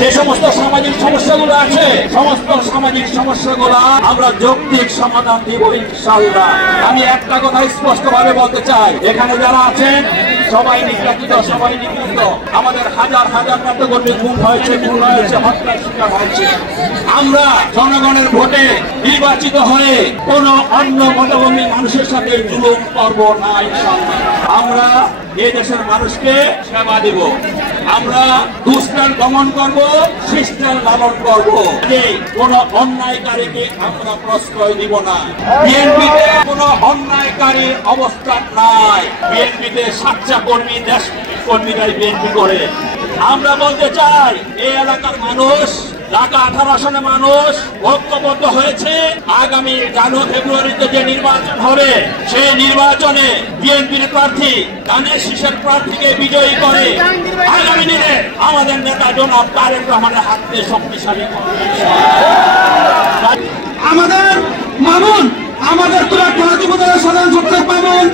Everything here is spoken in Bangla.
যে সমস্ত সামাজিক সমস্যাগুলো আছে সমস্ত সামাজিক সমস্যাগুলো আমরা যৌক্তিক সমাধান দিব ইনশাআল্লাহ। আমি একটা কথা স্পষ্টভাবে বলতে চাই, এখানে যারা আছেন সবাই নির্যাতিত, সবাই নিপীড়িত। আমাদের হাজার হাজার নেতাকর্মী খুন হয়েছে, হত্যার শিকার হয়েছে। আমরা জনগণের ভোটে নির্বাচিত হয়ে কোন অন্য মতাবলম্বী মানুষের সাথে জুলুম করব না ইনশাআল্লাহ। আমরা এই দেশের মানুষকে সেবা দেব, আমরা দুষ্টার দমন করব, শিষ্টার লালন করব। কোন অন্যায়কারীকে আমরা প্রশ্রয় দিব না। বিএনপিতে কোন অন্যায়কারীর অবস্থান নাই। বিএনপিতে সাচ্চা কর্মী, দেশ কর্মীরাই বিএনপি করে। আমরা বলতে চাই এই এলাকার মানুষ, ঢাকা 18 আসনে মানুষ ঐক্যবদ্ধ হয়েছে। আগামী ফেব্রুয়ারিতে যে নির্বাচন হবে সেই নির্বাচনে বিএনপির প্রার্থী ধানের শীষের প্রার্থীকে বিজয়ী করে আগামী দিনে আমাদের নেতা জনাব তারেক রহমানের হাতে শক্তিশালী করবে। আমাদের মামুন, আমাদের তুলা সাধারণ সম্পাদক মামুন